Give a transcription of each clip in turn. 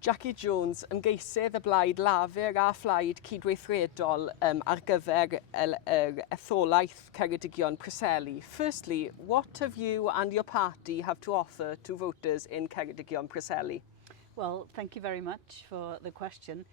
Jackie Jones, ymgeisydd y Blaid Lafur a Phlaid Cydweithredol ar gyfer etholaeth Ceredigion Preseli. Firstly, what have you and your party have to offer to voters in Ceredigion Preseli? Well, thank you very much for the question.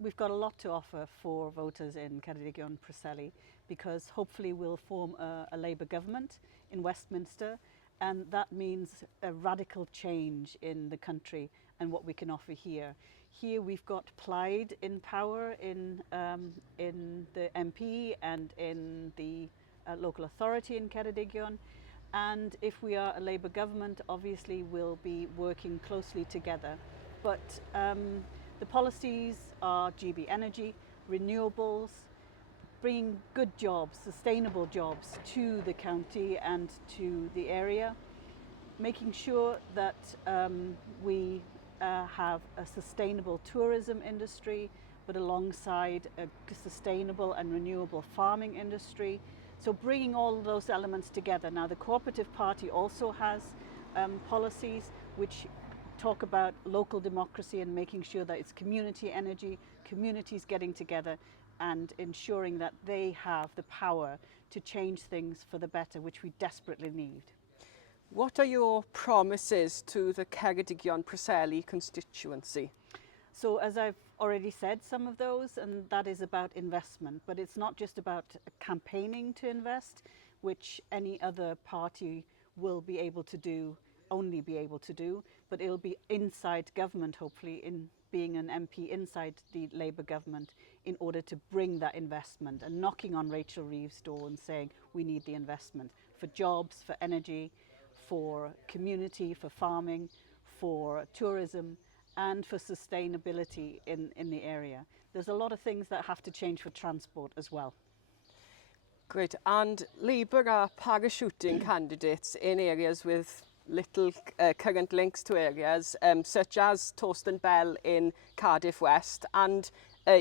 We've got a lot to offer for voters in Ceredigion Preseli because hopefully we'll form a Labour government in Westminster, and that means a radical change in the country and what we can offer here. Here we've got Blaid in power in the MP and in the local authority in Ceredigion. And if we are a Labour government, obviously we'll be working closely together. But the policies are GB energy, renewables, bringing good jobs, sustainable jobs to the county and to the area, making sure that we have a sustainable tourism industry, but alongside a sustainable and renewable farming industry. So bringing all of those elements together. Now the Cooperative Party also has policies which talk about local democracy and making sure that it's community energy, communities getting together and ensuring that they have the power to change things for the better, which we desperately need. What are your promises to the Ceredigion Preseli constituency? So as I've already said, some of those, and that is about investment, but it's not just about campaigning to invest, which any other party will be able to do, but it'll be inside government, hopefully, in being an MP inside the Labour government in order to bring that investment and knocking on Rachel Reeves' door and saying we need the investment for jobs, for energy, for community, for farming, for tourism, and for sustainability in the area. There's a lot of things that have to change for transport as well. Great. And Labour are parachuting candidates in areas with little current links to areas such as Torston Bell in Cardiff West, and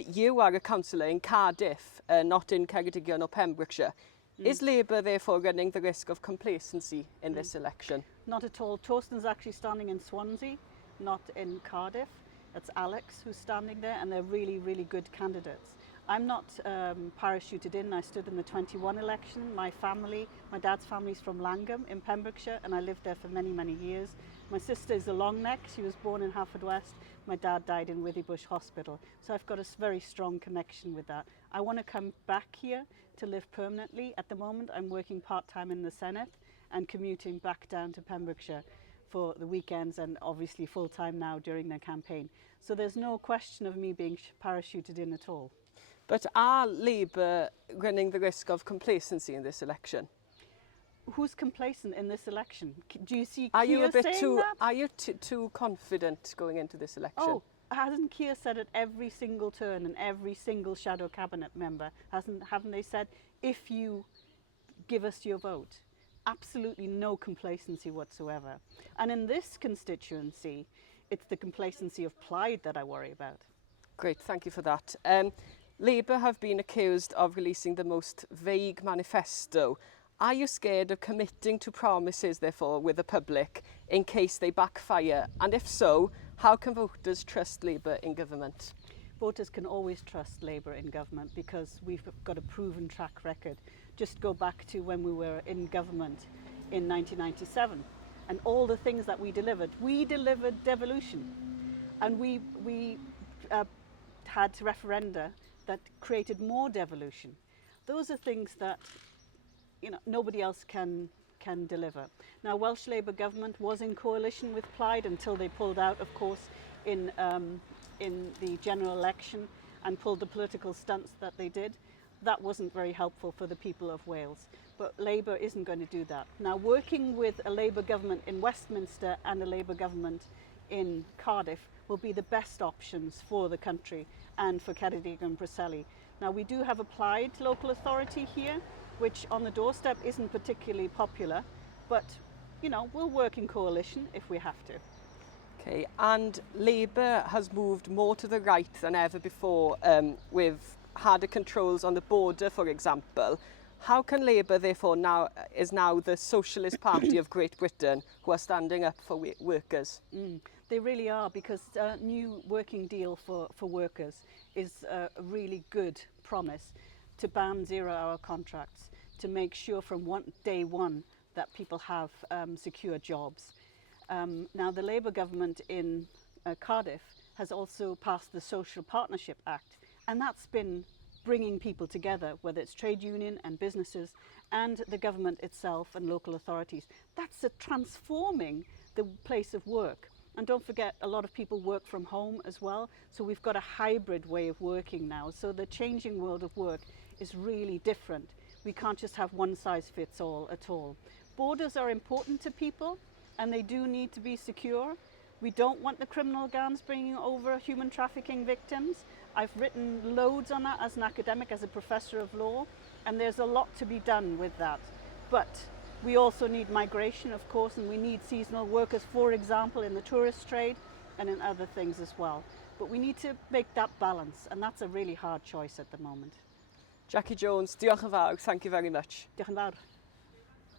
you are a councillor in Cardiff, not in Ceredigion or Pembrokeshire. Is Labour therefore running the risk of complacency in this election? Not at all. Torston's actually standing in Swansea, not in Cardiff. That's Alex who's standing there, and they're really, really good candidates. I'm not parachuted in. I stood in the 21 election. My dad's family's from Langham in Pembrokeshire, and I lived there for many, many years. My sister is a long neck. She was born in Haverfordwest. My dad died in Withybush Hospital. So I've got a very strong connection with that. I want to come back here to live permanently. At the moment, I'm working part-time in the Senate and commuting back down to Pembrokeshire for the weekends and obviously full-time now during the campaign. So there's no question of me being parachuted in at all. But are Labour running the risk of complacency in this election? Who's complacent in this election? Do you see Are Keir you a bit saying too? that? Are you too confident going into this election? Oh, hasn't Keir said at every single turn and every single shadow cabinet member, haven't they said, if you give us your vote? Absolutely no complacency whatsoever. And in this constituency, it's the complacency of Blaid that I worry about. Great, thank you for that. Labour have been accused of releasing the most vague manifesto. Are you scared of committing to promises, therefore, with the public in case they backfire? And if so, how can voters trust Labour in government? Voters can always trust Labour in government because we've got a proven track record. Just go back to when we were in government in 1997 and all the things that we delivered. We delivered devolution, and we had referenda that created more devolution. Those are things that nobody else can deliver. Now, Welsh Labour government was in coalition with Blaid until they pulled out, of course, in the general election and pulled the political stunts that they did. That wasn't very helpful for the people of Wales. But Labour isn't going to do that. Now, working with a Labour government in Westminster and a Labour government in Cardiff will be the best options for the country and for Ceredigion Preseli. Now, we do have a Blaid local authority here, which on the doorstep isn't particularly popular, but we'll work in coalition if we have to. Okay, and Labour has moved more to the right than ever before with harder controls on the border, for example. How can Labour, therefore, is now the Socialist Party of Great Britain who are standing up for workers? They really are, because a new working deal for workers is a really good promise to ban zero-hour contracts, to make sure from day one that people have secure jobs. Now, the Labour government in Cardiff has also passed the Social Partnership Act, and that's been bringing people together, whether it's trade union and businesses and the government itself and local authorities. That's transforming the place of work. And don't forget, a lot of people work from home as well, so we've got a hybrid way of working now. So the changing world of work is really different. We can't just have one size fits all at all. Borders are important to people, and they do need to be secure. We don't want the criminal gangs bringing over human trafficking victims. I've written loads on that as an academic, as a professor of law, and there's a lot to be done with that. But we also need migration, of course, and we need seasonal workers, for example, in the tourist trade and in other things as well. But we need to make that balance, and that's a really hard choice at the moment. Jackie Jones, diolch yn fawr. Thank you very much. Diolch yn fawr.